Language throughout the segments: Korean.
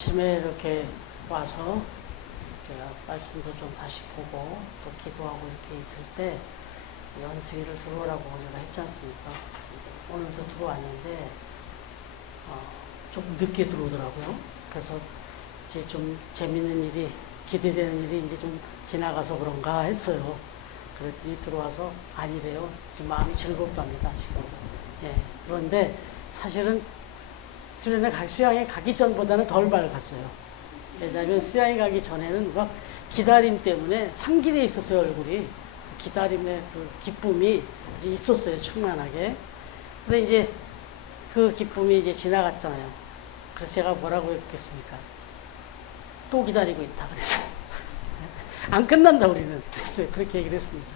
아침에 이렇게 와서 제가 말씀도 좀 다시 보고 또 기도하고 이렇게 있을 때 연수기를 들어오라고 제가 했지 않습니까? 오늘도 들어왔는데 좀 늦게 들어오더라고요. 그래서 이제 좀 재밌는 일이, 기대되는 일이 이제 좀 지나가서 그런가 했어요. 그랬더니 들어와서 아니래요. 지금 마음이 즐겁답니다, 지금. 예. 그런데 사실은 수양에 가기 전보다는 덜 밝았어요. 왜냐하면 수양에 가기 전에는 막 기다림 때문에 상기되어 있었어요, 얼굴이. 기다림의 그 기쁨이 있었어요, 충만하게. 근데 이제 그 기쁨이 이제 지나갔잖아요. 그래서 제가 뭐라고 했겠습니까? 또 기다리고 있다, 그래서. 안 끝난다, 우리는. 그래서 그렇게 얘기를 했습니다.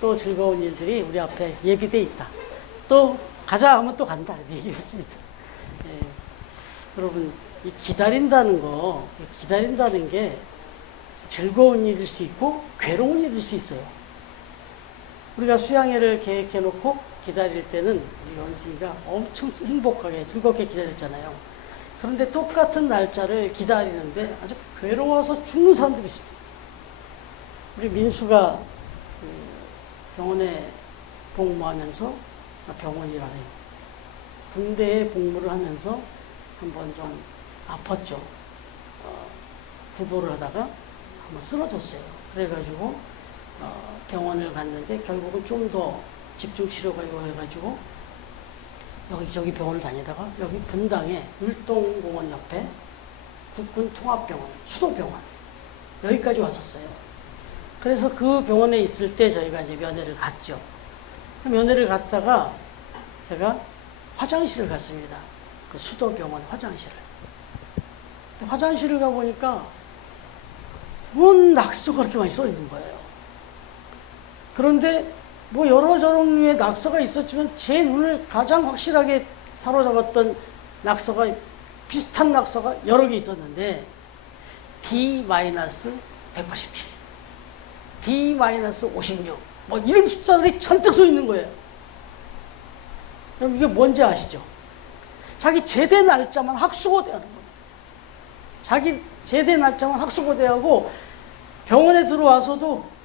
또 즐거운 일들이 우리 앞에 예비되어 있다. 또 가자 하면 또 간다, 이렇게 얘기했습니다. 예. 여러분, 이 기다린다는 게 즐거운 일일 수 있고 괴로운 일일 수 있어요. 우리가 수양회를 계획해 놓고 기다릴 때는 우리 원숭이가 엄청 행복하게 즐겁게 기다렸잖아요. 그런데 똑같은 날짜를 기다리는데 아주 괴로워서 죽는 사람들이 있습니다. 우리 민수가 병원에 복무하면서, 병원이라네요. 군대에 복무를 하면서 한번 좀 아팠죠. 구보를 하다가 한번 쓰러졌어요. 그래가지고 병원을 갔는데 결국은 좀 더 집중치료가 이루어져가지고 여기저기 병원을 다니다가 여기 분당에 율동공원 옆에 국군통합병원, 수도병원 여기까지 왔었어요. 그래서 그 병원에 있을 때 저희가 이제 면회를 갔죠. 면회를 갔다가 제가 화장실을 갔습니다. 그 수도병원 화장실을. 화장실을 가보니까 원 낙서가 그렇게 많이 써 있는 거예요. 그런데 뭐 여러 종류의 낙서가 있었지만 제 눈을 가장 확실하게 사로잡았던 낙서가, 비슷한 낙서가 여러 개 있었는데 D-187, D-56 뭐 이런 숫자들이 잔뜩 써 있는 거예요. 그럼 이게 뭔지 아시죠? 자기 제대 날짜만 학수고대하는 거예요. 자기 제대 날짜만 학수고대하고 병원에 들어와서도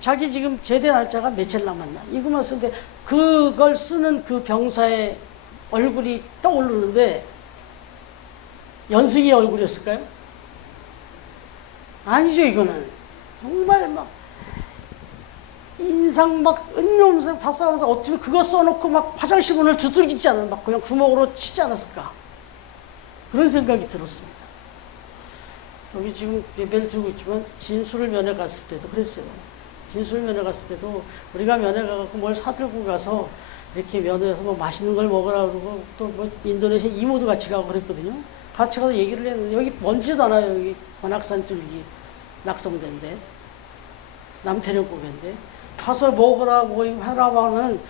자기 지금 제대 날짜가 며칠 남았나 이거만 쓰는데 그걸 쓰는 그 병사의 얼굴이 떠오르는데 연승이의 얼굴이었을까요? 아니죠. 이거는 정말 막 인상 막 은놈상 다 써서 어떻게 그거 써놓고 막 화장실 문을 두들기지 않았나, 막 그냥 구멍으로 치지 않았을까, 그런 생각이 들었습니다. 여기 지금 예배를 드리고 있지만 진수를 면회 갔을 때도 그랬어요. 진수를 면회 갔을 때도 우리가 면회 가서 뭘 사들고 가서 이렇게 면회에서 뭐 맛있는 걸 먹으라 그러고 또 뭐 인도네시아 이모도 같이 가고 그랬거든요. 같이 가서 얘기를 했는데 여기 먼지도 않아요. 여기 관악산 뚫기 낙성대인데 남태령고개인데 가서 먹으라 뭐 하라고 하면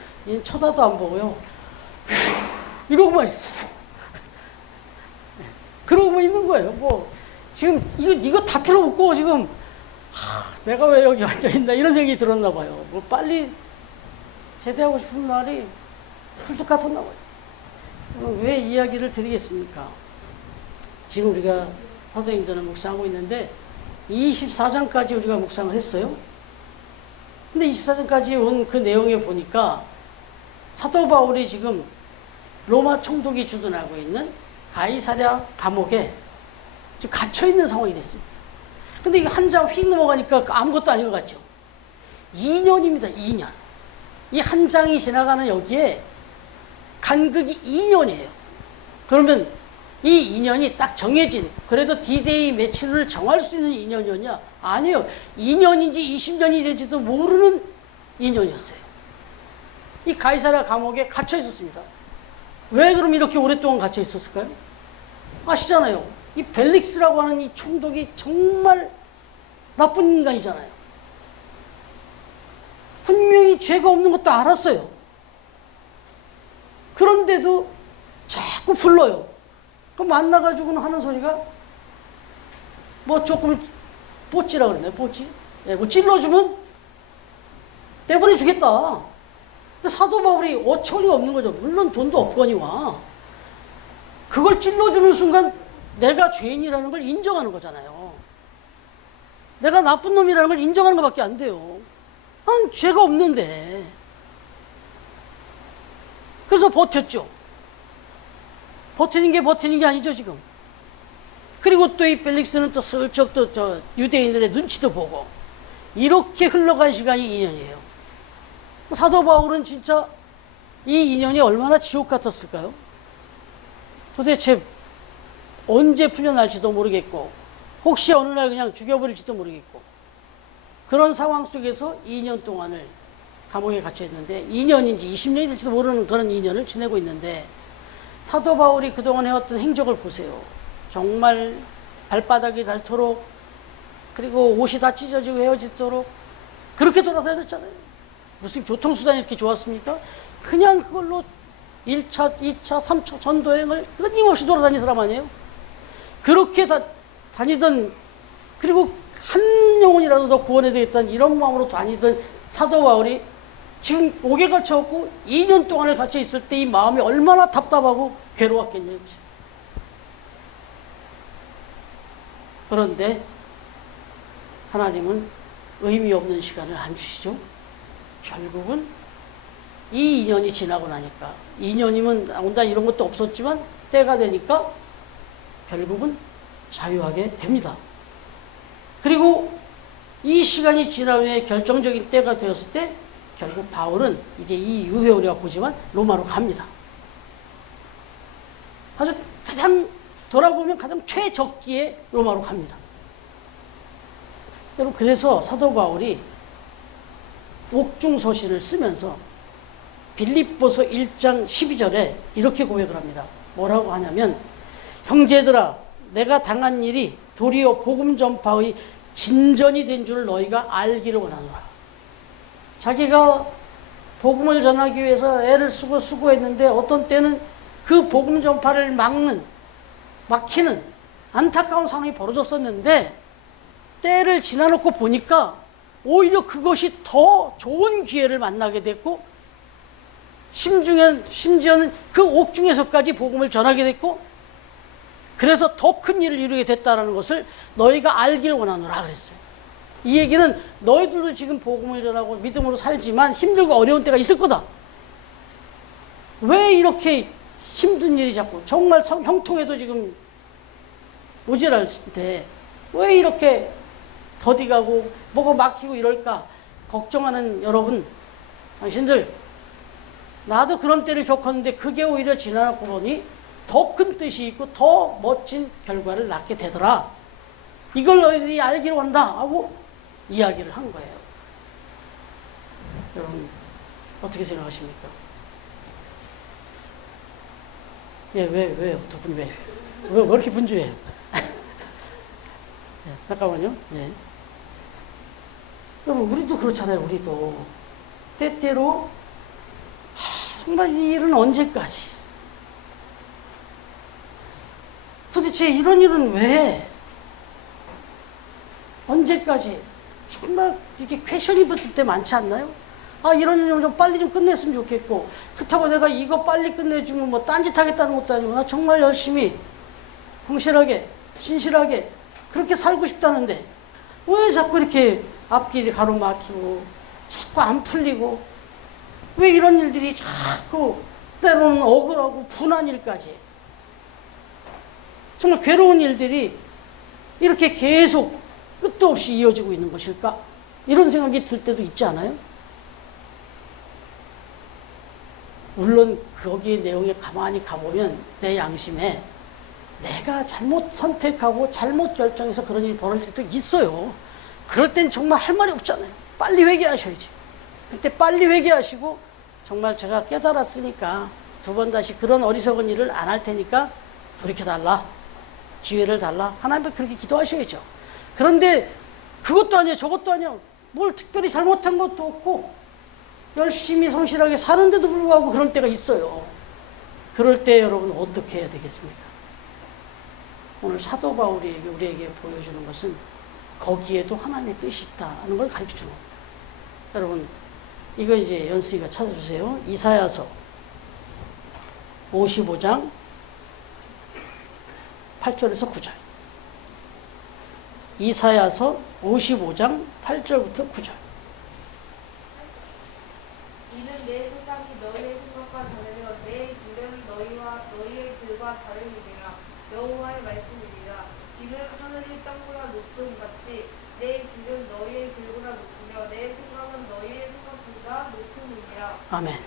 쳐다도 안 보고요. 이러고만 있었어요. 그러고만 있는 거예요. 뭐 지금 이거 다 필요 없고 지금 내가 왜 여기 앉아있나 이런 생각이 들었나 봐요. 뭐 빨리 제대하고 싶은 말이 훌쩍 같았나 봐요. 왜 이야기를 드리겠습니까? 지금 우리가 사도행전을 묵상하고 있는데 24장까지 우리가 묵상을 했어요. 근데 24장까지 온 그 내용에 보니까 사도 바울이 지금 로마 총독이 주둔하고 있는 가이사랴 감옥에 지금 갇혀있는 상황이 됐습니다. 근데 이게 한 장 휙 넘어가니까 아무것도 아닌 것 같죠? 2년입니다. 2년. 이 한 장이 지나가는 여기에 간극이 2년이에요. 그러면 이 2년이 딱 정해진, 그래도 D-Day 며칠을 정할 수 있는 2년이었냐? 아니요. 2년인지 20년이 될지도 모르는 2년이었어요. 이 가이사랴 감옥에 갇혀 있었습니다. 왜 그럼 이렇게 오랫동안 갇혀 있었을까요? 아시잖아요. 이 벨릭스라고 하는 이 총독이 정말 나쁜 인간이잖아요. 분명히 죄가 없는 것도 알았어요. 그런데도 자꾸 불러요. 그 만나가지고는 하는 소리가 뭐 조금 뽀찌라 그러네. 뽀찌. 예, 뭐 찔러주면 내보내주겠다. 근데 사도 바울이 어처구니가 없는 거죠. 물론 돈도 없거니와 그걸 찔러주는 순간 내가 죄인이라는 걸 인정하는 거잖아요. 내가 나쁜 놈이라는 걸 인정하는 것밖에 안 돼요. 난 죄가 없는데. 그래서 버텼죠. 버티는 게 아니죠, 지금. 그리고 또 이 펠릭스는 또 슬쩍 또 저 유대인들의 눈치도 보고 이렇게 흘러간 시간이 2년이에요. 사도 바울은 진짜 이 2년이 얼마나 지옥 같았을까요? 도대체 언제 풀려날지도 모르겠고 혹시 어느 날 그냥 죽여버릴지도 모르겠고 그런 상황 속에서 2년 동안을 감옥에 갇혀 있는데 2년인지 20년이 될지도 모르는 그런 2년을 지내고 있는데 사도 바울이 그동안 해왔던 행적을 보세요. 정말 발바닥이 닳도록 그리고 옷이 다 찢어지고 헤어지도록 그렇게 돌아다녔잖아요. 무슨 교통수단이 이렇게 좋았습니까? 그냥 그걸로 1차, 2차, 3차 전도행을 끊임없이 돌아다니는 사람 아니에요? 그렇게 다니던 그리고 한 영혼이라도 더 구원해야 되겠다는 이런 마음으로 다니던 사도 바울이 지금 옥에 갇혀갖고 2년 동안을 갇혀 있을 때 이 마음이 얼마나 답답하고 괴로웠겠냐고. 그런데 하나님은 의미 없는 시간을 안 주시죠. 결국은 이 2년이 지나고 나니까 2년이면 온다 이런 것도 없었지만 때가 되니까 결국은 자유하게 됩니다. 그리고 이 시간이 지난 후에 결정적인 때가 되었을 때 결국 바울은 이제 이 이후에 우리가 보지만 로마로 갑니다. 아주 가장 돌아보면 가장 최적기에 로마로 갑니다. 여러분 그래서 사도 바울이 옥중서신을 쓰면서 빌립보서 1장 12절에 이렇게 고백을 합니다. 뭐라고 하냐면 형제들아 내가 당한 일이 도리어 복음 전파의 진전이 된 줄 너희가 알기를 원하노라. 자기가 복음을 전하기 위해서 애를 쓰고 수고했는데 어떤 때는 그 복음 전파를 막히는 안타까운 상황이 벌어졌었는데 때를 지나놓고 보니까 오히려 그것이 더 좋은 기회를 만나게 됐고 심지어는 그 옥중에서까지 복음을 전하게 됐고 그래서 더 큰 일을 이루게 됐다는 것을 너희가 알기를 원하노라 그랬어요. 이 얘기는 너희들도 지금 복음을 전하고 믿음으로 살지만 힘들고 어려운 때가 있을 거다. 왜 이렇게 힘든 일이 자꾸 정말 형통에도 지금 모자랄 때 왜 이렇게 더디가고 뭐가 막히고 이럴까 걱정하는 여러분 당신들 나도 그런 때를 겪었는데 그게 오히려 지나고 보니 더 큰 뜻이 있고 더 멋진 결과를 낳게 되더라. 이걸 너희들이 알기를 원한다 하고 이야기를 한 거예요. 여러분 어떻게 생각하십니까? 왜 두 분 왜 이렇게 분주해요? 잠깐만요. 여러분 우리도 그렇잖아요. 우리도 때때로 정말 이 일은 언제까지? 도대체 이런 일은 왜? 언제까지? 정말 이렇게 퀘션이 붙을 때 많지 않나요? 아, 이런 일 좀 빨리 좀 끝냈으면 좋겠고, 그렇다고 내가 이거 빨리 끝내주면 뭐 딴짓 하겠다는 것도 아니고, 나 정말 열심히, 성실하게, 신실하게, 그렇게 살고 싶다는데, 왜 자꾸 이렇게 앞길이 가로막히고, 자꾸 안 풀리고, 왜 이런 일들이 자꾸 때로는 억울하고 분한 일까지, 정말 괴로운 일들이 이렇게 계속 끝도 없이 이어지고 있는 것일까? 이런 생각이 들 때도 있지 않아요? 물론 거기에 내용에 가만히 가보면 내 양심에 내가 잘못 선택하고 잘못 결정해서 그런 일이 벌어질 때도 있어요. 그럴 땐 정말 할 말이 없잖아요. 빨리 회개하셔야지. 그때 빨리 회개하시고 정말 제가 깨달았으니까 두 번 다시 그런 어리석은 일을 안 할 테니까 돌이켜달라. 기회를 달라. 하나님께 그렇게 기도하셔야죠. 그런데 그것도 아니에요. 저것도 아니에요. 뭘 특별히 잘못한 것도 없고 열심히 성실하게 사는데도 불구하고 그럴 때가 있어요. 그럴 때 여러분 어떻게 해야 되겠습니까? 오늘 사도 바울이 우리에게 보여주는 것은 거기에도 하나님의 뜻이 있다는 걸 가르쳐주는 겁니다. 여러분 이거 이제 연수이가 찾아주세요. 이사야서 55장 8절에서 9절. 이사야서 55장 8절부터 9절. 이는 내 생각이 너희의 생각과 다르며 내 길은 너희와 너희의 길과 다름이니라. 여호와의 말씀이니라. 길은 하늘이 땅보다 높음 같이 내 길은 너희의 길보다 높으며 내 생각은 너희의 생각보다 높음이니라. 아멘.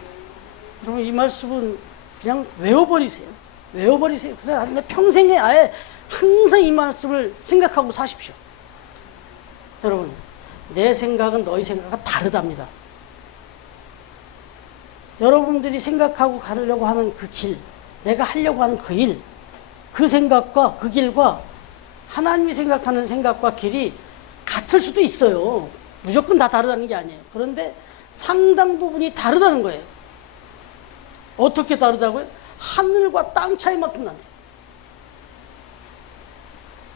여러분 이 말씀은 그냥 외워버리세요. 외워버리세요. 그래서 평생에 아예 항상 이 말씀을 생각하고 사십시오. 여러분 내 생각은 너희 생각과 다르답니다. 여러분들이 생각하고 가려고 하는 그 길, 내가 하려고 하는 그 일, 그 생각과 그 길과 하나님이 생각하는 생각과 길이 같을 수도 있어요. 무조건 다 다르다는 게 아니에요. 그런데 상당 부분이 다르다는 거예요. 어떻게 다르다고요? 하늘과 땅 차이만큼 나네요.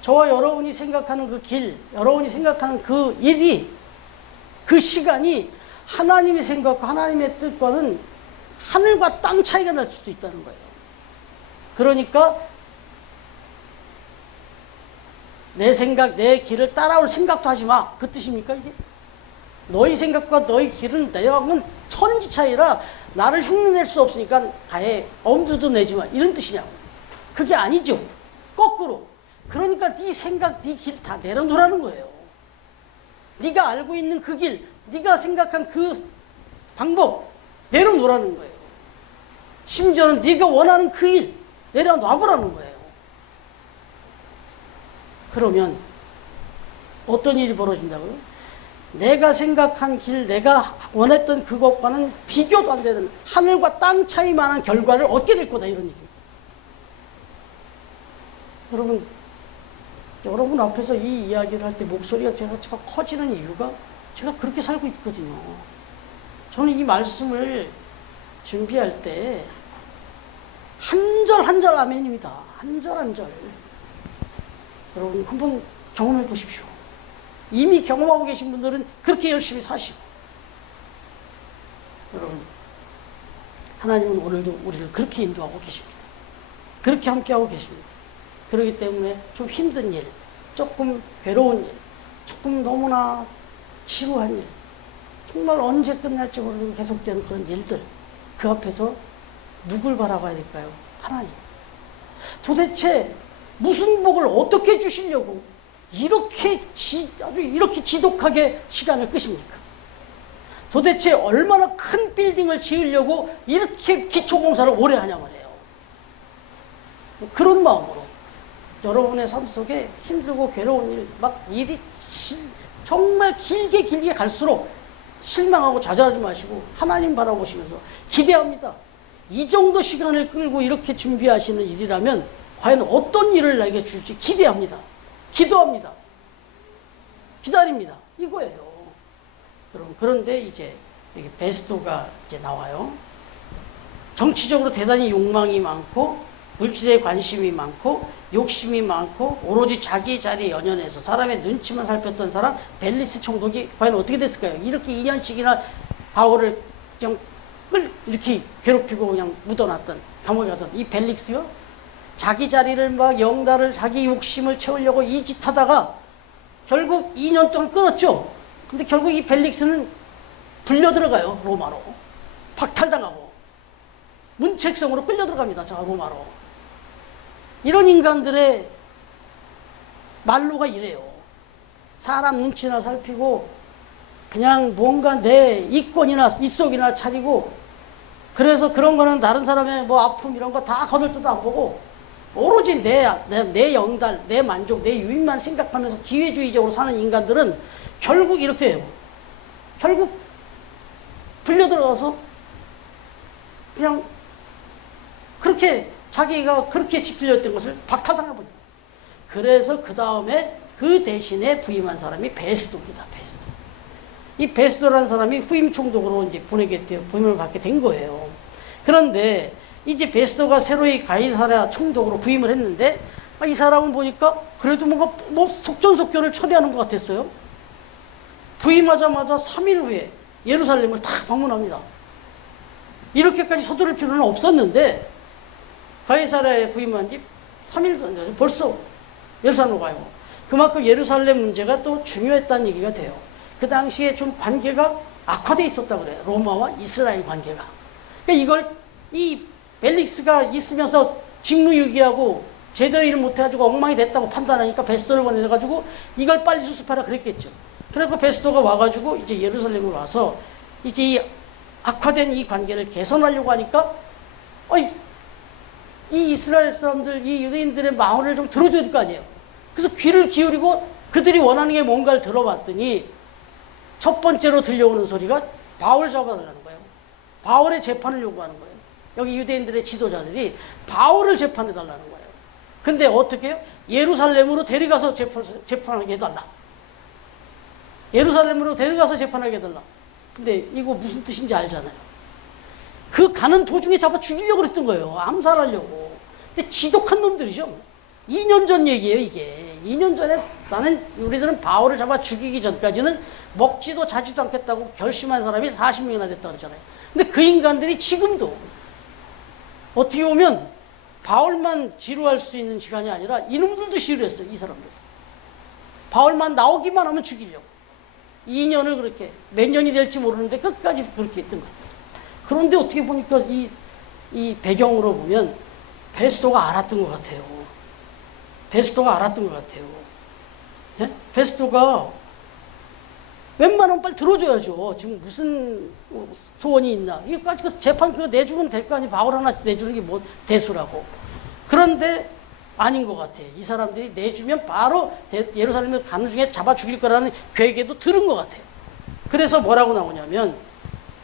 저와 여러분이 생각하는 그 길, 여러분이 생각하는 그 일이, 그 시간이 하나님의 생각과 하나님의 뜻과는 하늘과 땅 차이가 날 수도 있다는 거예요. 그러니까 내 생각, 내 길을 따라올 생각도 하지 마. 그 뜻입니까 이게? 너희 생각과 너희 길은 내가는 천지 차이라 나를 흉내낼 수 없으니까 아예 엄두도 내지 마. 이런 뜻이냐고. 그게 아니죠. 거꾸로. 그러니까 네 생각, 네 길 다 내려놓으라는 거예요. 네가 알고 있는 그 길, 네가 생각한 그 방법 내려놓으라는 거예요. 심지어는 네가 원하는 그 일 내려놔보라는 거예요. 그러면 어떤 일이 벌어진다고요? 내가 생각한 길, 내가 원했던 그것과는 비교도 안 되는 하늘과 땅 차이만한 결과를 얻게 될 거다 이런 얘기입니다. 여러분 앞에서 이 이야기를 할 때 목소리가 제가 커지는 이유가 제가 그렇게 살고 있거든요. 저는 이 말씀을 준비할 때 한 절 한 절 아멘입니다. 한 절 한 절. 여러분 한번 경험해 보십시오. 이미 경험하고 계신 분들은 그렇게 열심히 사시고, 여러분 하나님은 오늘도 우리를 그렇게 인도하고 계십니다. 그렇게 함께하고 계십니다. 그렇기 때문에 좀 힘든 일, 조금 괴로운 일, 조금 너무나 지루한 일, 정말 언제 끝날지 모르는 계속되는 그런 일들, 그 앞에서 누굴 바라봐야 될까요? 하나님. 도대체 무슨 복을 어떻게 주시려고 이렇게 이렇게 지독하게 시간을 끄십니까? 도대체 얼마나 큰 빌딩을 지으려고 이렇게 기초공사를 오래 하냐 말이에요. 그런 마음으로 여러분의 삶 속에 힘들고 괴로운 일, 막 일이 정말 길게 갈수록 실망하고 좌절하지 마시고 하나님 바라보시면서 기대합니다. 이 정도 시간을 끌고 이렇게 준비하시는 일이라면 과연 어떤 일을 나에게 줄지 기대합니다. 기도합니다. 기다립니다. 이거예요. 여러분, 그런데 이제 여기 베스도가 이제 나와요. 정치적으로 대단히 욕망이 많고 물질에 관심이 많고 욕심이 많고 오로지 자기 자리에 연연해서 사람의 눈치만 살폈던 사람 벨리스 총독이 과연 어떻게 됐을까요? 이렇게 2년씩이나 바울을 그냥 이렇게 괴롭히고 그냥 묻어놨던, 감옥에 가던 이 벨릭스요, 자기 자리를 막 영달을 자기 욕심을 채우려고 이 짓 하다가 결국 2년 동안 끊었죠. 근데 결국 이 벨릭스는 불려 들어가요. 로마로. 박탈당하고 문책성으로 끌려 들어갑니다. 저 로마로. 이런 인간들의 말로가 이래요. 사람 눈치나 살피고 그냥 뭔가 내 이권이나 이속이나 차리고, 그래서 그런 거는 다른 사람의 뭐 아픔 이런 거 다 거들떠도 안 보고 오로지 내 영달, 내 만족, 내 유익만 생각하면서 기회주의적으로 사는 인간들은 결국 이렇게 해요. 결국 불려 들어가서 그냥 그렇게 자기가 그렇게 지키려 했던 것을 박탈당해버려요. 그래서 그 다음에 그 대신에 부임한 사람이 베스도입니다. 베스도. 이 베스도라는 사람이 후임 총독으로 이제 부임을 받게 된 거예요. 그런데 이제 베스도가 새로이 가이사랴 총독으로 부임을 했는데 이 사람은 보니까 그래도 뭔가 속전속결을 처리하는 것 같았어요. 부임하자마자 3일 후에 예루살렘을 다 방문합니다. 이렇게까지 서두를 필요는 없었는데 가이사랴에 부임한 지 3일 벌써 예루살렘으로 가요. 그만큼 예루살렘 문제가 또 중요했다는 얘기가 돼요. 그 당시에 좀 관계가 악화되어 있었다고 그래요. 로마와 이스라엘 관계가. 그러니까 이걸 이 벨릭스가 있으면서 직무유기하고 제대로 일을 못해가지고 엉망이 됐다고 판단하니까 베스도를 보내가지고 이걸 빨리 수습하라 그랬겠죠. 그래서 베스도가 와가지고 이제 예루살렘으로 와서 이제 이 악화된 이 관계를 개선하려고 하니까 이 이스라엘 사람들, 이 유대인들의 마음을 좀 들어줘야 될 거 아니에요. 그래서 귀를 기울이고 그들이 원하는 게 뭔가를 들어봤더니 첫 번째로 들려오는 소리가 바울 잡아달라는 거예요. 바울의 재판을 요구하는 거예요. 여기 유대인들의 지도자들이 바울을 재판해달라는 거예요. 근데 어떻게 해요? 예루살렘으로 데려가서 재판하게 해달라. 예루살렘으로 데려가서 재판하게 해달라. 근데 이거 무슨 뜻인지 알잖아요. 그 가는 도중에 잡아 죽이려고 그랬던 거예요. 암살하려고. 근데 지독한 놈들이죠. 2년 전 얘기예요, 이게. 2년 전에 우리들은 바울을 잡아 죽이기 전까지는 먹지도 자지도 않겠다고 결심한 사람이 40명이나 됐다고 그러잖아요. 근데 그 인간들이 지금도 어떻게 보면 바울만 지루할 수 있는 시간이 아니라 이놈들도 지루했어요, 이 사람들. 바울만 나오기만 하면 죽이려고. 2년을 그렇게, 몇 년이 될지 모르는데 끝까지 그렇게 했던 거예요. 그런데 어떻게 보니까 이 배경으로 보면 베스도가 알았던 것 같아요. 베스도가 알았던 것 같아요. 예? 베스도가 웬만하면 빨리 들어줘야죠. 지금 무슨 소원이 있나. 이거까지 그 재판 그거 내주면 될 거 아니에요. 바울 하나 내주는 게 뭐 대수라고. 그런데 아닌 것 같아요. 이 사람들이 내주면 바로 예루살렘에 가는 중에 잡아 죽일 거라는 계획에도 들은 것 같아요. 그래서 뭐라고 나오냐면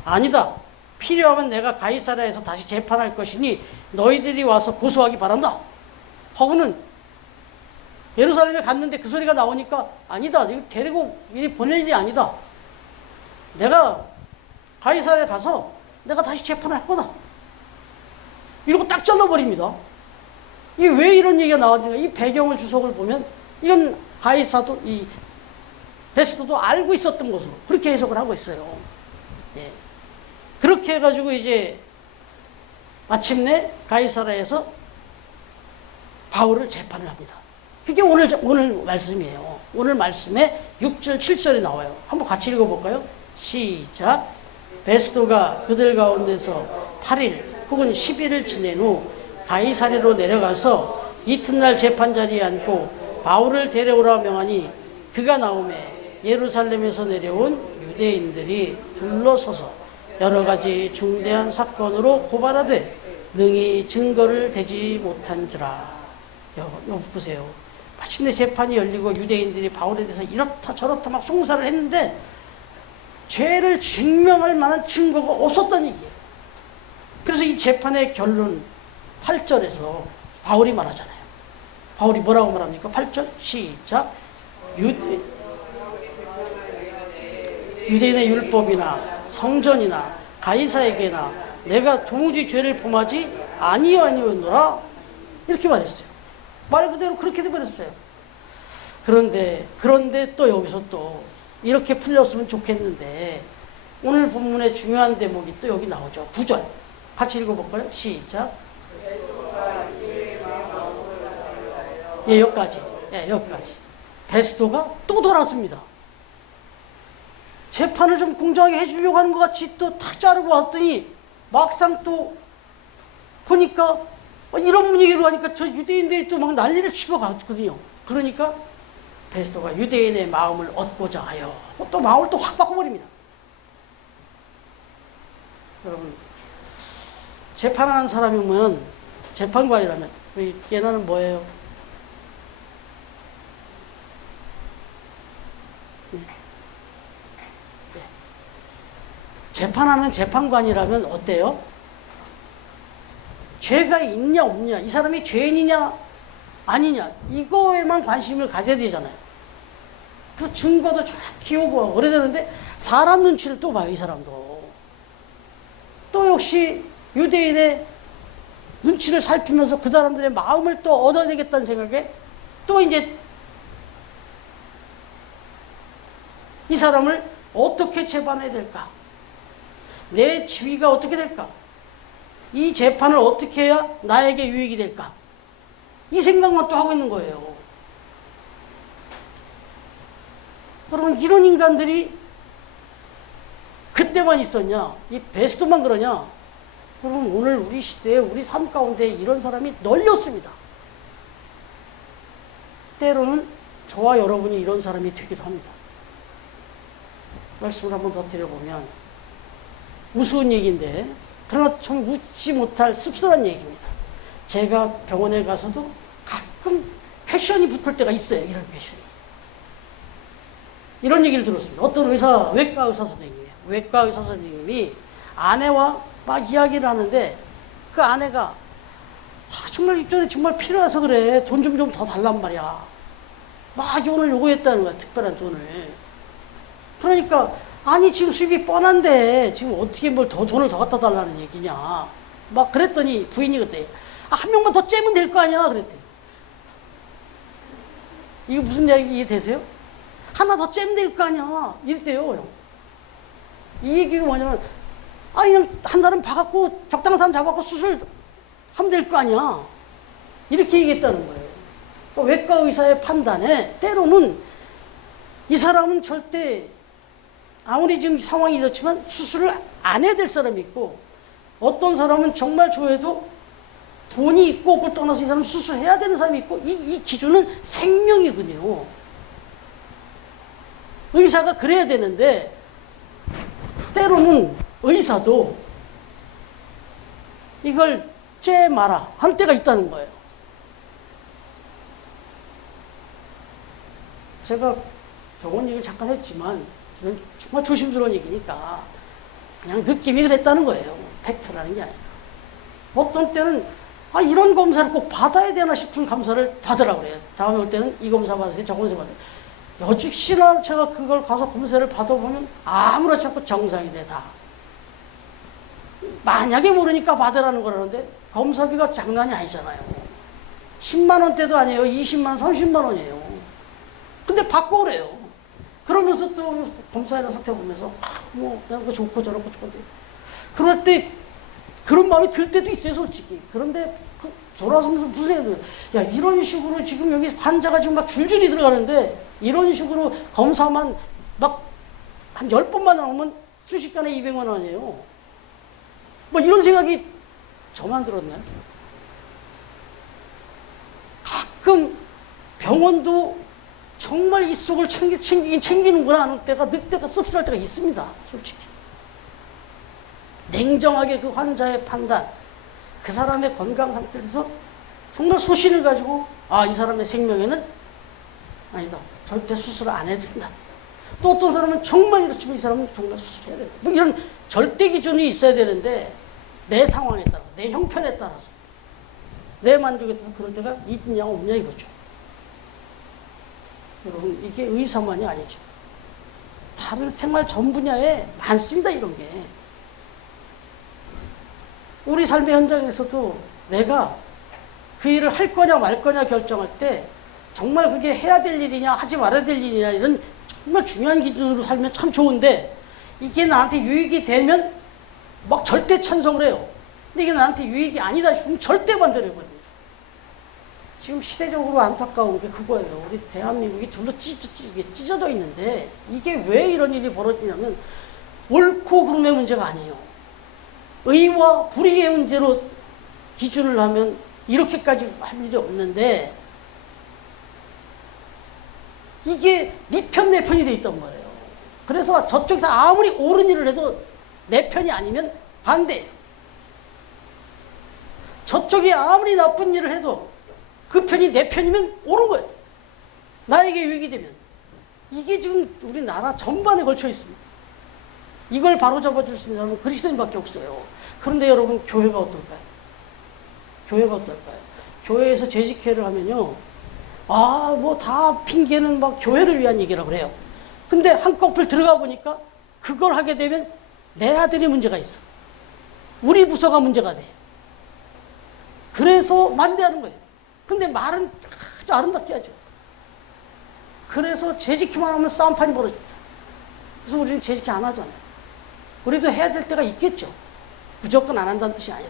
아니다. 필요하면 내가 가이사랴에서 다시 재판할 것이니 너희들이 와서 고소하기 바란다. 하고는 예루살렘에 갔는데 그 소리가 나오니까 아니다. 이거 데리고 이리 보낼 일이 아니다. 내가 가이사랴에 가서 내가 다시 재판할 거다. 이러고 딱 잘라버립니다. 이게 왜 이런 얘기가 나왔는가? 이 배경을 주석을 보면 이건 가이사도 이 베스도도 알고 있었던 것으로 그렇게 해석을 하고 있어요. 예. 그렇게 해가지고 이제 마침내 가이사랴에서 바울을 재판을 합니다. 그게 오늘 말씀이에요. 오늘 말씀에 6절, 7절에 나와요. 한번 같이 읽어볼까요? 시작. 베스도가 그들 가운데서 8일 혹은 10일을 지낸 후 가이사랴로 내려가서 이튿날 재판자리에 앉고 바울을 데려오라 명하니 그가 나오매 예루살렘에서 내려온 유대인들이 둘러서서 여러 가지 중대한 사건으로 고발하되 능히 증거를 대지 못한지라. 여기 보세요. 마침내 재판이 열리고 유대인들이 바울에 대해서 이렇다 저렇다 막 송사를 했는데 죄를 증명할 만한 증거가 없었다는 얘기예요. 그래서 이 재판의 결론 8절에서 바울이 말하잖아요. 바울이 뭐라고 말합니까? 8절 시작. 유대인의 율법이나 성전이나 가이사에게나 내가 도무지 죄를 범하지 아니하니오노라 이렇게 말했어요. 말 그대로 그렇게 돼버렸어요. 그런데 또 여기서 또 이렇게 풀렸으면 좋겠는데 오늘 본문의 중요한 대목이 또 여기 나오죠. 9절 같이 읽어볼까요? 시작. 예, 여기까지. 베스도가 또 돌아왔습니다. 재판을 좀 공정하게 해주려고 하는 것 같이 또 탁 자르고 왔더니 막상 또 보니까 이런 분위기로 하니까 저 유대인들이 또 막 난리를 치고 갔거든요. 그러니까 베스도가 유대인의 마음을 얻고자 하여 또 마음을 또 확 바꿔버립니다. 여러분, 재판하는 사람이면 재판관이라면 얘는 뭐예요? 재판하는 재판관이라면 어때요? 죄가 있냐 없냐, 이 사람이 죄인이냐 아니냐 이거에만 관심을 가져야 되잖아요. 그래서 증거도 정확히 오고 그래야 되는데 사람 눈치를 또 봐요. 이 사람도 또 역시 유대인의 눈치를 살피면서 그 사람들의 마음을 또 얻어내겠다는 생각에 또 이제 이 사람을 어떻게 재판해야 될까, 내 지위가 어떻게 될까, 이 재판을 어떻게 해야 나에게 유익이 될까, 이 생각만 또 하고 있는 거예요. 여러분, 이런 인간들이 그때만 있었냐? 이 베스트만 그러냐? 여러분, 오늘 우리 시대에 우리 삶 가운데 이런 사람이 널렸습니다. 때로는 저와 여러분이 이런 사람이 되기도 합니다. 말씀을 한번 더 드려보면 우스운 얘기인데, 그러나 참 웃지 못할 씁쓸한 얘기입니다. 제가 병원에 가서도 가끔 패션이 붙을 때가 있어요. 이런 패션이. 이런 얘기를 들었습니다. 어떤 외과 의사 선생님이 아내와 막 이야기를 하는데, 그 아내가 정말 입전에 정말 필요해서 그래. 돈 좀 더 달란 말이야. 막 돈을 요구했다는 거야. 특별한 돈을. 그러니까 아니 지금 수입이 뻔한데 지금 어떻게 뭘 더 돈을 더 갖다 달라는 얘기냐. 막 그랬더니 부인이 그때 한 명만 더 째면 될 거 아니야. 그랬대. 이게 무슨 이야기 이해되세요? 하나 더 째면 될 거 아니야. 이랬대요. 이 얘기가 뭐냐면, 그냥 한 사람 봐갖고 적당한 사람 잡아갖고 수술하면 될 거 아니야. 이렇게 얘기했다는 거예요. 외과 의사의 판단에 때로는 이 사람은 절대 아무리 지금 상황이 이렇지만 수술을 안 해야 될 사람이 있고, 어떤 사람은 정말 좋아해도 돈이 있고 없고 떠나서 이 사람은 수술해야 되는 사람이 있고, 이 기준은 생명이군요. 의사가 그래야 되는데 때로는 의사도 이걸 째 마라 할 때가 있다는 거예요. 제가 병원 얘기를 잠깐 했지만 정말 조심스러운 얘기니까 그냥 느낌이 그랬다는 거예요. 팩트라는 게 아니라. 어떤 때는 이런 검사를 꼭 받아야 되나 싶은 검사를 받으라고 그래요. 다음에 올 때는 이 검사 받으세요. 저 검사 받으세요. 역시나 제가 그걸 가서 검사를 받아보면 아무렇지 않고 정상이 돼, 다. 만약에 모르니까 받으라는 거라는데 검사비가 장난이 아니잖아요. 10만 원대도 아니에요. 20만 원, 30만 원이에요. 근데 받고 그래요. 그러면서 또 검사이나 살펴보면서 그냥 그거 좋고 저렇고 좋은데, 그럴 때 그런 마음이 들 때도 있어요, 솔직히. 그런데 돌아서면서 무슨 생각이, 야, 이런 식으로 지금 여기 환자가 지금 막 줄줄이 들어가는데 이런 식으로 검사만 막 한 10번만 나오면 순식간에 200만 원이에요. 뭐 이런 생각이 저만 들었나요? 가끔 병원도 정말 이 속을 챙기긴 챙기는구나 하는 때가, 늑대가 씁쓸할 때가 있습니다. 솔직히. 냉정하게 그 환자의 판단, 그 사람의 건강 상태에서 정말 소신을 가지고 이 사람의 생명에는 아니다. 절대 수술을 안 해도 된다. 또 어떤 사람은 정말 이렇지만 이 사람은 정말 수술해야 된다. 뭐 이런 절대 기준이 있어야 되는데 내 상황에 따라서, 내 형편에 따라서, 내 만족에 따라서 그럴 때가 있냐 없냐 이거죠. 여러분, 이게 의사만이 아니죠. 다른 생활 전 분야에 많습니다, 이런 게. 우리 삶의 현장에서도 내가 그 일을 할 거냐 말 거냐 결정할 때 정말 그게 해야 될 일이냐 하지 말아야 될 일이냐 이런 정말 중요한 기준으로 살면 참 좋은데, 이게 나한테 유익이 되면 막 절대 찬성을 해요. 근데 이게 나한테 유익이 아니다 싶으면 절대 반대를 해버립니다. 지금 시대적으로 안타까운 게 그거예요. 우리 대한민국이 둘로 찢어져 있는데 이게 왜 이런 일이 벌어지냐면 옳고 그름의 문제가 아니에요. 의와 불의의 문제로 기준을 하면 이렇게까지 할 일이 없는데, 이게 네 편 내 편이 돼 있단 말이에요. 그래서 저쪽에서 아무리 옳은 일을 해도 내 편이 아니면 반대예요. 저쪽이 아무리 나쁜 일을 해도 그 편이 내 편이면 옳은 거예요. 나에게 유익이 되면. 이게 지금 우리나라 전반에 걸쳐 있습니다. 이걸 바로잡아 줄 수 있는 사람은 그리스도인밖에 없어요. 그런데 여러분, 교회가 어떨까요? 교회가 어떨까요? 교회에서 재직회를 하면요, 뭐 다 핑계는 막 교회를 위한 얘기라고 그래요. 근데 한꺼풀 들어가 보니까 그걸 하게 되면 내 아들이 문제가 있어. 우리 부서가 문제가 돼. 그래서 반대하는 거예요. 근데 말은 아주 아름답게 하죠. 그래서 재직회만 하면 싸움판이 벌어집니다. 그래서 우리는 재직회 안 하잖아요. 우리도 해야 될 때가 있겠죠. 무조건 안 한다는 뜻이 아니라.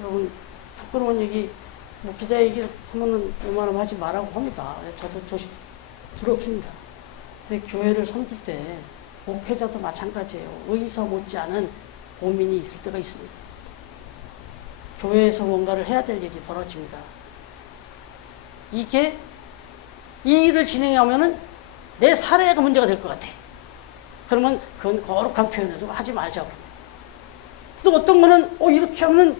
여러분, 부끄러운 얘기, 목회자 얘기 하면은 웬만하면 하지 말라고 합니다. 저도 조심스럽습니다. 근데 교회를 섬길 때 목회자도 마찬가지예요. 의사 못지않은 고민이 있을 때가 있습니다. 교회에서 뭔가를 해야 될 일이 벌어집니다. 이게 이 일을 진행하면은 내 사례가 문제가 될 것 같아. 그러면 그건 거룩한 표현에도 하지 말자고. 또 어떤 거는 이렇게 하면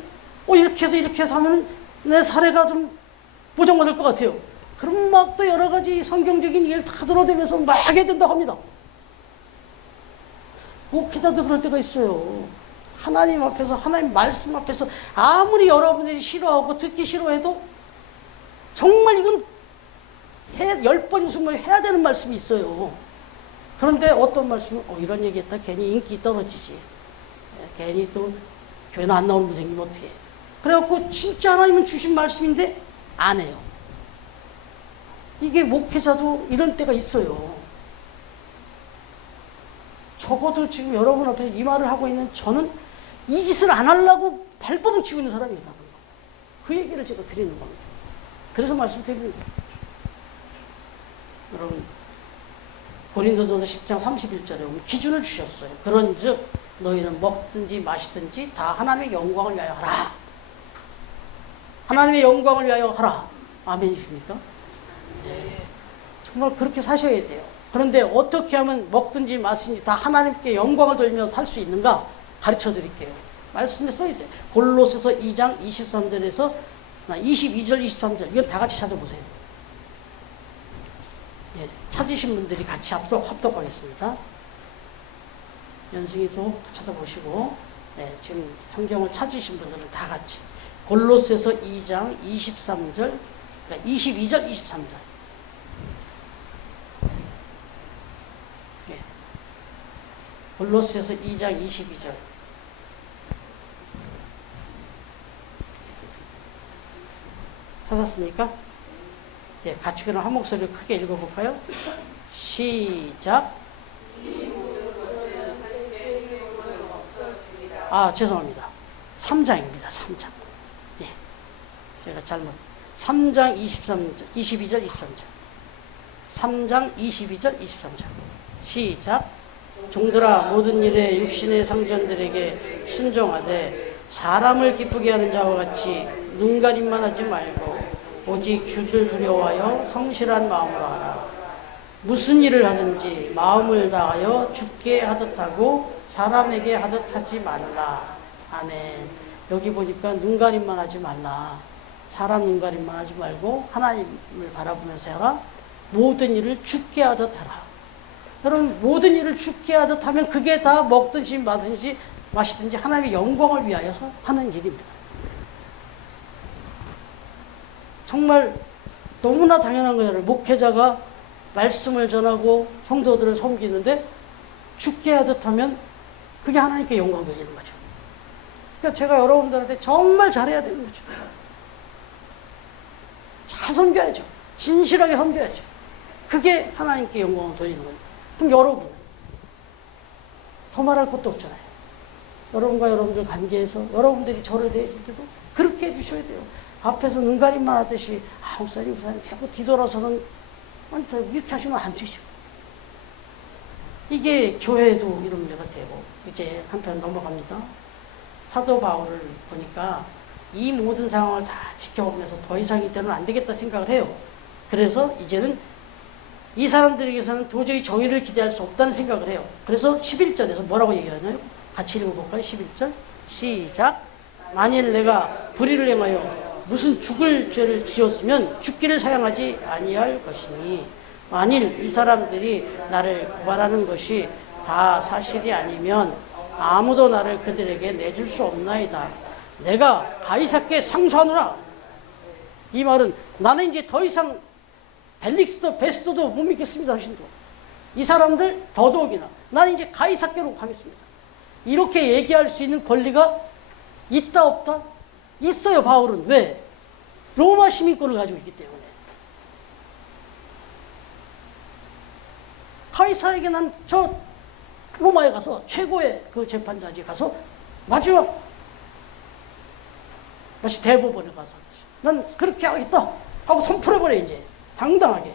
이렇게 해서 하면 내 사례가 좀 보장받을 것 같아요. 그럼 막 또 여러 가지 성경적인 일 다 들어대면서 막 하게 된다고 합니다. 목회자도 그럴 때가 있어요. 하나님 앞에서, 하나님 말씀 앞에서 아무리 여러분들이 싫어하고 듣기 싫어해도 정말 이건 10번 웃으면 해야 되는 말씀이 있어요. 그런데 어떤 말씀은 이런 얘기 했다 괜히 인기 떨어지지. 괜히 또 교회는 안 나오는 분생기면 어떻게 해. 그래갖고 진짜 하나님은 주신 말씀인데 안 해요. 이게 목회자도 이런 때가 있어요. 적어도 지금 여러분 앞에서 이 말을 하고 있는 저는 이 짓을 안 하려고 발버둥 치고 있는 사람이다. 그 얘기를 제가 드리는 겁니다. 그래서 말씀드리는 거예요. 여러분, 고린도전서 10장 31절에 보면 기준을 주셨어요. 그런즉 너희는 먹든지 마시든지 다 하나님의 영광을 위하여 하라. 하나님의 영광을 위하여 하라. 아멘이십니까? 네. 정말 그렇게 사셔야 돼요. 그런데 어떻게 하면 먹든지 마시든지 다 하나님께 영광을 돌리며 살 수 있는가 가르쳐 드릴게요. 말씀에 써 있어요. 골로새서 2장 23절에서 22절 23절 이건 다 같이 찾아보세요. 예, 찾으신 분들이 같이 합독하겠습니다. 연승이도 찾아보시고 지금 성경을 찾으신 분들은 다 같이 골로새서 2장 23절 그러니까 22절 23절 골로새서 2장 22절 찾았습니까? 예, 같이 그럼 한 목소리로 크게 읽어볼까요? 시작. 죄송합니다. 3장입니다. 3장. 예, 제가 잘못. 3장 22절 23절 3장 22절 23절 시작. 종들아 모든 일에 육신의 상전들에게 순종하되 사람을 기쁘게 하는 자와 같이 눈가림만 하지 말고 오직 주를 두려워하여 성실한 마음으로 하라. 무슨 일을 하든지 마음을 다하여 주께 하듯 하고 사람에게 하듯 하지 말라. 아멘. 여기 보니까 눈가림만 하지 말라. 사람 눈가림만 하지 말고 하나님을 바라보면서 해라. 모든 일을 주께 하듯 하라. 여러분 모든 일을 주께 하듯 하면 그게 다 먹든지 마시든지 하나님의 영광을 위하여서 하는 일입니다. 정말 너무나 당연한 거예요. 목회자가 말씀을 전하고 성도들을 섬기는데 주께 하듯 하면 그게 하나님께 영광 돌리는 거죠. 그러니까 제가 여러분들한테 정말 잘해야 되는 거죠. 잘 섬겨야죠. 진실하게 섬겨야죠. 그게 하나님께 영광을 돌리는 거예요. 그럼 여러분 더 말할 것도 없잖아요. 여러분과 여러분들 관계에서 여러분들이 저를 대해줄 때도 그렇게 해주셔야 돼요. 앞에서 눈가림만 하듯이 목사님 하고 뒤돌아서는 이렇게 하시면 안 되죠. 이게 교회에도 이런 문제가 되고 이제 한편 넘어갑니다. 사도 바울을 보니까 이 모든 상황을 다 지켜보면서 더 이상 이때는 안 되겠다 생각을 해요. 그래서 이제는 이 사람들에게서는 도저히 정의를 기대할 수 없다는 생각을 해요. 그래서 11절에서 뭐라고 얘기하냐요? 같이 읽어볼까요? 11절 시작. 만일 내가 불의를 행하여 무슨 죽을 죄를 지었으면 죽기를 사용하지 아니할 것이니 만일 이 사람들이 나를 고발하는 것이 다 사실이 아니면 아무도 나를 그들에게 내줄 수 없나이다. 내가 가이사께 상소하노라. 이 말은 나는 이제 더 이상 벨릭스도 베스도도 못 믿겠습니다. 당신도. 이 사람들 더더욱이나 나는 이제 가이사께로 가겠습니다. 이렇게 얘기할 수 있는 권리가 있다 없다? 있어요. 바울은. 왜? 로마 시민권을 가지고 있기 때문에. 가이사에게 난 저 로마에 가서 최고의 그 재판자지에 가서 마지막 다시 대법원에 가서 난 그렇게 하겠다 하고 손 풀어버려. 이제 당당하게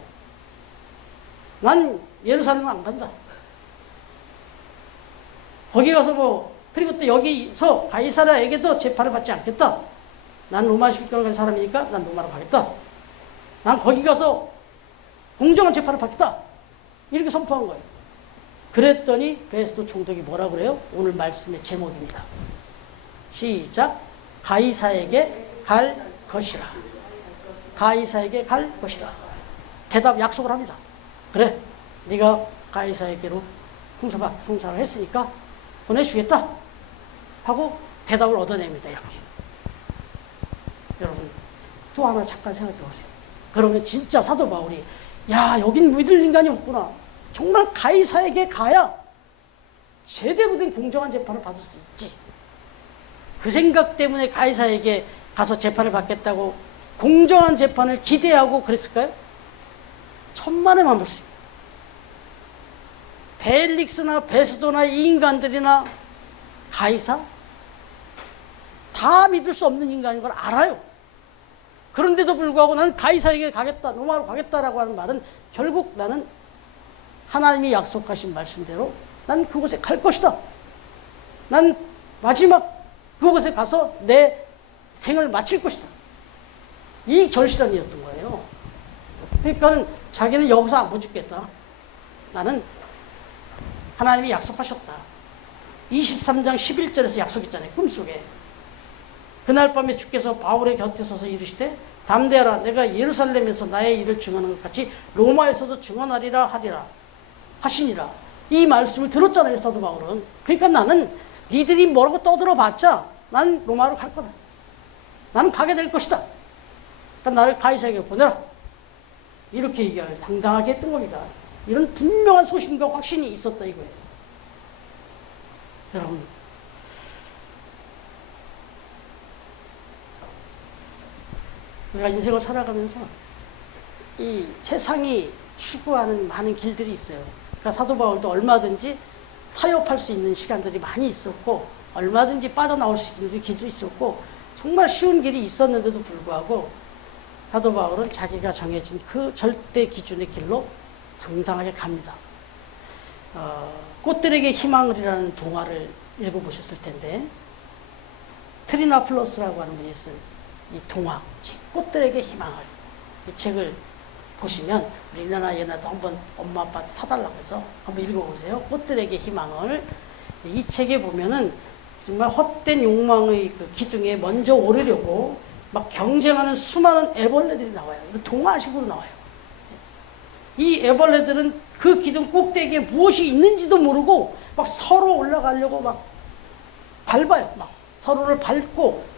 난 예루살렘 안 간다. 거기 가서 뭐 그리고 또 여기서 가이사라에게도 재판을 받지 않겠다. 난 로마 십경을 간 사람이니까 난 로마로 가겠다. 난 거기 가서 공정한 재판을 받겠다. 이렇게 선포한 거예요. 그랬더니 베스도 총독이 뭐라 그래요? 오늘 말씀의 제목입니다. 시작. 가이사에게 갈 것이라. 가이사에게 갈 것이라. 대답 약속을 합니다. 그래, 네가 가이사에게로 송사를 했으니까 보내주겠다 하고 대답을 얻어냅니다. 이렇게. 여러분 또 하나 잠깐 생각해 보세요. 그러면 진짜 사도 바울이 야, 여긴 믿을 인간이 없구나. 정말 가이사에게 가야 제대로 된 공정한 재판을 받을 수 있지. 그 생각 때문에 가이사에게 가서 재판을 받겠다고 공정한 재판을 기대하고 그랬을까요? 천만의 말씀입니다. 벨릭스나 베스도나 이 인간들이나 가이사 다 믿을 수 없는 인간인 걸 알아요. 그런데도 불구하고 나는 가이사에게 가겠다, 로마로 가겠다라고 하는 말은 결국 나는 하나님이 약속하신 말씀대로 난 그곳에 갈 것이다. 난 마지막 그곳에 가서 내 생을 마칠 것이다. 이 결실이었던 거예요. 그러니까 자기는 여기서 안 죽겠다. 나는 하나님이 약속하셨다. 23장 11절에서 약속했잖아요. 꿈속에. 그날 밤에 주께서 바울의 곁에 서서 이르시되 담대하라. 내가 예루살렘에서 나의 일을 증언한 것 같이 로마에서도 증언하리라 하리라 하시니라. 이 말씀을 들었잖아요. 사도 바울은. 그러니까 나는 니들이 뭐라고 떠들어봤자 난 로마로 갈 거다. 나는 가게 될 것이다. 그러니까 나를 가이사에게 보내라. 이렇게 얘기를 당당하게 했던 겁니다. 이런 분명한 소신과 확신이 있었다 이거예요. 여러분, 우리가 인생을 살아가면서 이 세상이 추구하는 많은 길들이 있어요. 그러니까 사도 바울도 얼마든지 타협할 수 있는 시간들이 많이 있었고 얼마든지 빠져나올 수 있는 길도 있었고 정말 쉬운 길이 있었는데도 불구하고 사도 바울은 자기가 정해진 그 절대 기준의 길로 당당하게 갑니다. 꽃들에게 희망을이라는 동화를 읽어보셨을 텐데 트리나플러스라고 하는 분이 쓴 이 동화, 꽃들에게 희망을, 이 책을 보시면 우리 이나나 얘나도 한번 엄마 아빠한테 사달라고 해서 한번 읽어보세요. 꽃들에게 희망을. 이 책에 보면은 정말 헛된 욕망의 그 기둥에 먼저 오르려고 막 경쟁하는 수많은 애벌레들이 나와요. 동화식으로 나와요. 이 애벌레들은 그 기둥 꼭대기에 무엇이 있는지도 모르고 막 서로 올라가려고 막 밟아요. 막 서로를 밟고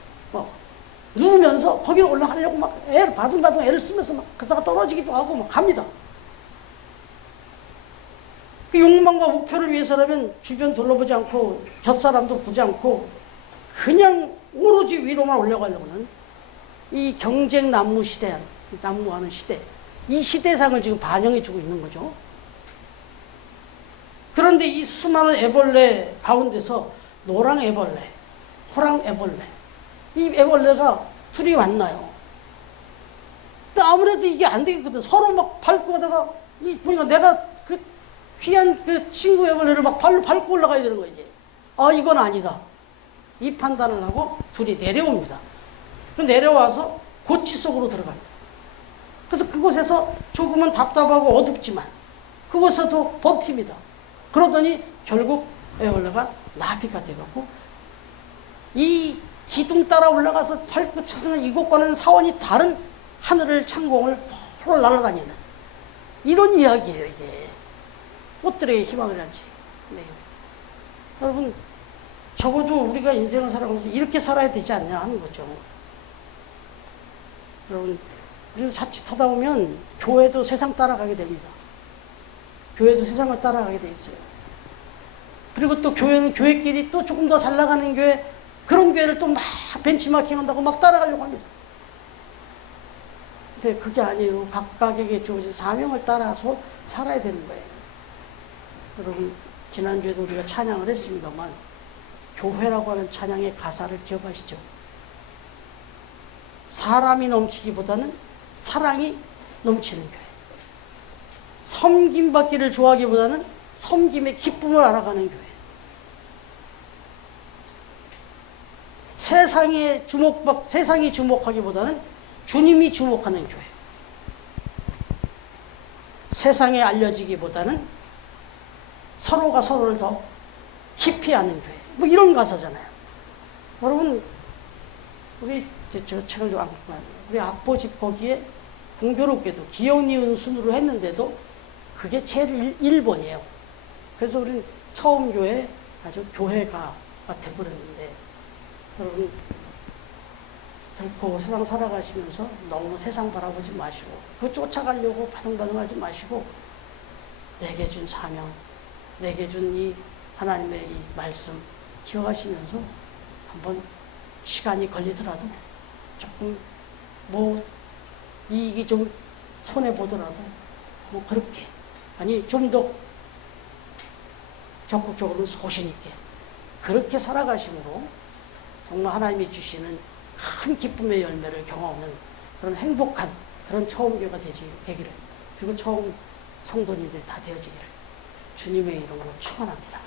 누우면서 거기로 올라가려고 막 애를 바둥바둥 애를 쓰면서 막 그러다가 떨어지기도 하고 막 갑니다. 그 욕망과 목표를 위해서라면 주변 둘러보지 않고 곁사람도 보지 않고 그냥 오로지 위로만 올라가려고는 이 경쟁 난무하는 시대, 이 시대상을 지금 반영해주고 있는 거죠. 그런데 이 수많은 애벌레 가운데서 노랑 애벌레, 호랑 애벌레, 이 애벌레가 둘이 만나요. 근데 아무래도 이게 안 되겠거든. 서로 막 밟고 가다가 보니까 내가 그 귀한 그 친구 애벌레를 막 발로 밟고 올라가야 되는 거야 이제. 아, 이건 아니다. 이 판단을 하고 둘이 내려옵니다. 내려와서 고치 속으로 들어갑니다. 그래서 그곳에서 조금은 답답하고 어둡지만 그곳에서도 버팁니다. 그러더니 결국 애벌레가 나비가 돼갖고 이 기둥 따라 올라가서 밟고 찾는 이곳과는 사원이 다른 하늘을 창공을 홀 날아다니는 이런 이야기예요. 이게 꽃들에게 희망을 하지. 네. 여러분, 적어도 우리가 인생을 살아가면서 이렇게 살아야 되지 않냐 하는 거죠. 여러분, 우리가 자칫하다 보면 교회도 세상 따라가게 됩니다. 교회도 세상을 따라가게 돼 있어요. 그리고 또 교회는 교회끼리 또 조금 더 잘 나가는 교회, 그런 교회를 또 막 벤치마킹 한다고 막 따라가려고 합니다. 근데 그게 아니에요. 각각에게 주어진 사명을 따라서 살아야 되는 거예요. 여러분, 지난주에도 우리가 찬양을 했습니다만 교회라고 하는 찬양의 가사를 기억하시죠? 사람이 넘치기보다는 사랑이 넘치는 교회. 섬김받기를 좋아하기보다는 섬김의 기쁨을 알아가는 교회. 세상이 주목하기보다는 주님이 주목하는 교회. 세상에 알려지기보다는 서로가 서로를 더 깊이 아는 교회. 뭐 이런 가사잖아요. 여러분, 우리 저 책을 좀 우리 악보집 거기에 공교롭게도 기억 니은 순으로 했는데도 그게 제일 1번이에요. 그래서 우리는 처음 교회 아주 교회가 돼버렸는데, 여러분 결코 세상 살아가시면서 너무 세상 바라보지 마시고 그거 쫓아가려고 바둥바둥하지 마시고 내게 준 사명, 내게 준 이 하나님의 이 말씀 기억하시면서 한번 시간이 걸리더라도 조금 뭐 이익이 좀 손해보더라도 뭐 그렇게 아니 좀 더 적극적으로 소신있게 그렇게 살아가심으로 정말 하나님이 주시는 큰 기쁨의 열매를 경험하는 그런 행복한 그런 처음 교회가 되기를, 그리고 처음 성도님들이 다 되어지기를 주님의 이름으로 축원합니다.